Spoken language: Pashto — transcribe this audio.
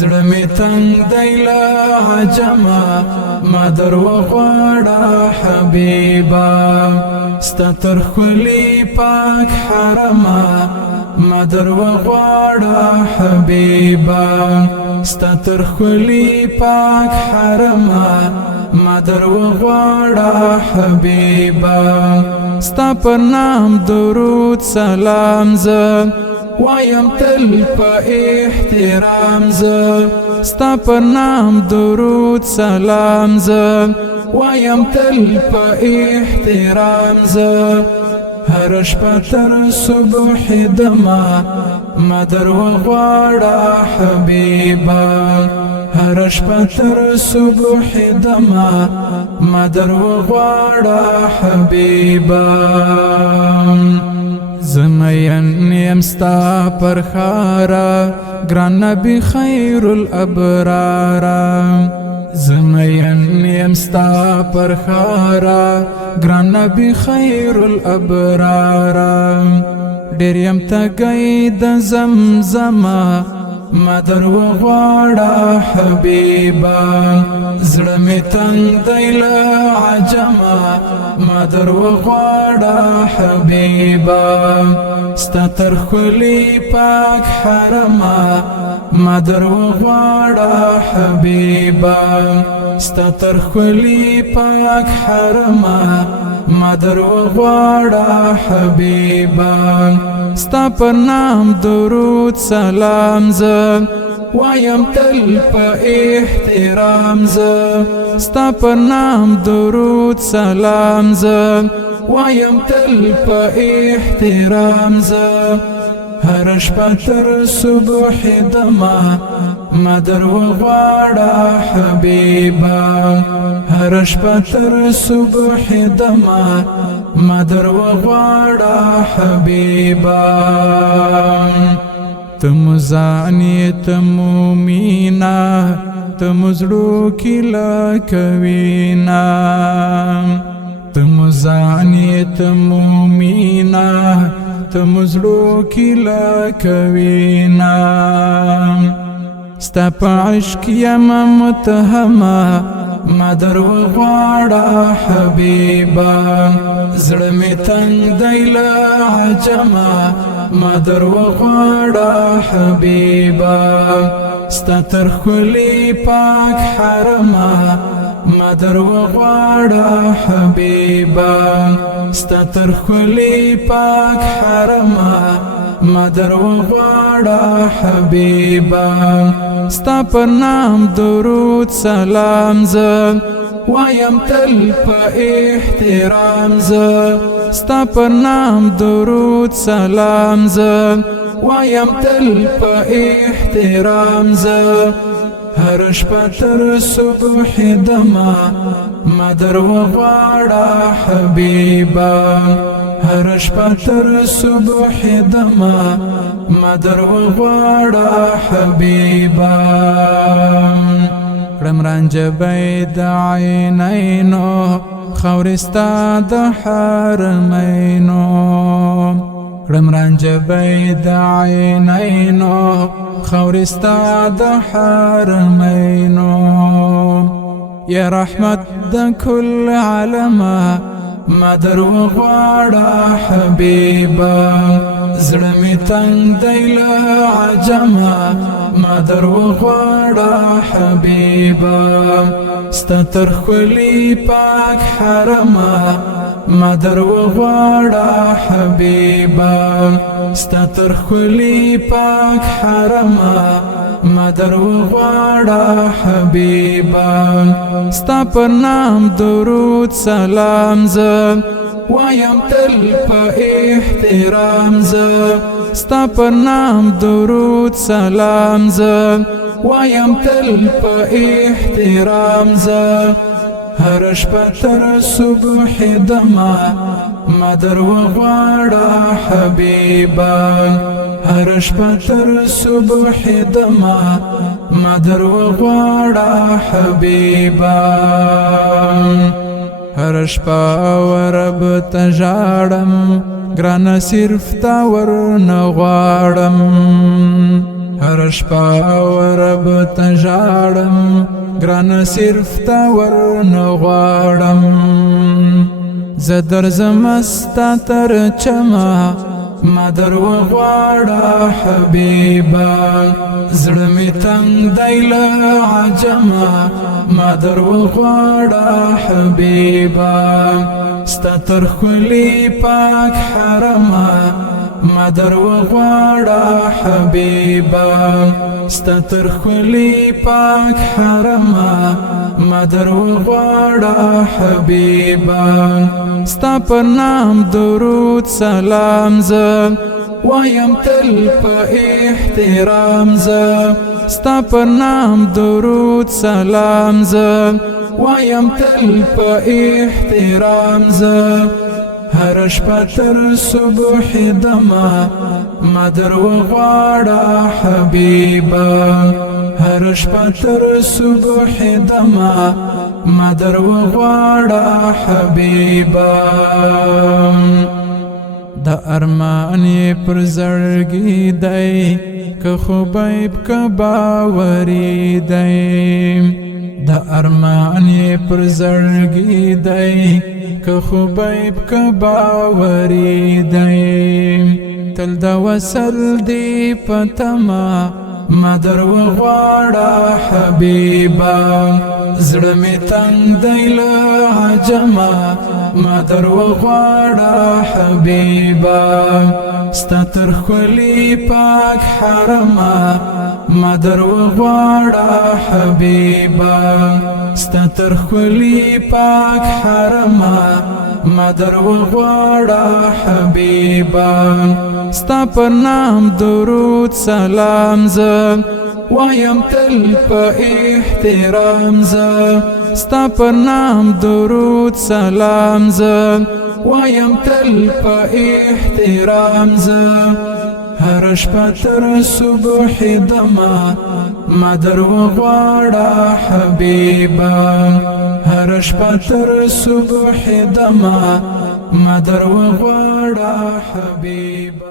زړه می تنگ دی له عجمه ما در وغواړه حبیبا ستا تر ښکلي پاک حرمه ما در وغواړه حبیبا ستا تر ښکلي پاک حرمه ما در وغواړه حبیبا ستا پر نام درود سلام زه وایم تل په احترام زه ستا پر نام درود سلام زه وایم تل په احترام زه هر شپه تر صبح دمه ما در وغواړه حبیبا هر شپه تر صبح دمه ما در وغواړه حبیبا زمین یم ستا پر خارا ګران نبی خیر الابرارا زمین یم ستا پر خارا ګران نبی خیر الابرارا ډیر یم تږی د زمزمه ما در وغواړه حبیبا زړه می تنگ دی له عجمه ما در وغواړه حبیبا ستا تر ښکلي پاک حرمه ما در وغواړه حبیبا ستا تر ښکلي پاک حرمه ما در وغواړه حبیبا ستا پر نام درود سلام زه وایم تل په احترام زه ستا پر نام درود سلام زه وایم تل په احترام زه هر شپه تر صبح دمه ما در وغواړه حبیبا هر شپه تر صبح دمه ما در وغواړه حبیبا تمزانی تمومینا تمزړو کی لکوینا تمزانی تمومینا تمزړو کی لکوینا ستا په عشق یم متهمه ما در وغواړه حبیبا زړه می تنگ دی له عجمه ما در وغواړه حبیبا ستا تر ښکلي پاک حرمه ما در وغواړه حبیبا ستا تر ښکلي پاک حرمه ما در وغواړه حبیبا ستا پر نام درود سلام زه وایم تل په احترام زه ستا پر نام درود سلام زه وایم تل په احترام زه هر شپه تر صبح دمه ما در وغواړه حبیبا هر شپه تر صبح دمه ما در وغواړه حبیبا کړم رنج بید عینینو خورستا د حرمینو کړم رنج بید عینینو خورستا د حرمینو یا رحمت د کل عالمه ما در وغواړه حبیبا زړه می تنگ دی له عجمه ما در وغواړه حبیبا ستا تر ښکلي پاک حرمه ما در وغواړه حبیبا ستا تر ښکلي پاک حرمه ما در وغواړه حبیبا ستا پر نام درود سلام زه وایم تل په احترام زه ستا پر نام درود سلام زه وایم تل په احترام زه هر شپه تر صبح دمه ما در وغواړه حبیبا هر شپه تر صبح دمه ما در وغواړه حبیبا هر شپه ورب ته ژاړم ګرانه صرف تا ورنه غواړم هر شپه ورب ته ژاړم ګرانه صرف تا ورنغواړم زه درځم ستا تر چمه ما در وغواړه حبیبه زړه مې تنګ دی له عجمه ما در وغواړه حبیبه ستا تر ښکلي پاک حرمه ما در وغواړه حبیبه ستا تر ښکلي پاک حرمه ما در وغواړه حبیبه ستا پر نام درود سلام زه وایم تل په احترام زه ستا پر نام درود سلام زه وایم تل په احترام زه هر شپه تر صبح دمه ما در وغواړه حبیبه هر شپه تر صبح دمه ما در وغواړه حبیبه د ارمان پر زړګي دی که خوبیب که باوري دی د ارمان پر زړګي دی که خوبیب که باوري دی تل د وصل دی پتما ما در وغواړه حبیبه زړه مې تنګ دی له عجمه ما در وغواړه حبیبه ستا تر ښکلي پاک حرمه ما در وغواړه حبیبه ستا تر ښکلي پاک حرمه ما در وغواړه حبیبه ستا پر نام درود سلام زه وایم تل په احترام زه ستا پر نام درود سلام زه وایم تل په احترام زه هر شپه تر صبح دمه ما در وغواړه حبیبه هر شپه تر صبح دمه ما در وغواړه حبیبه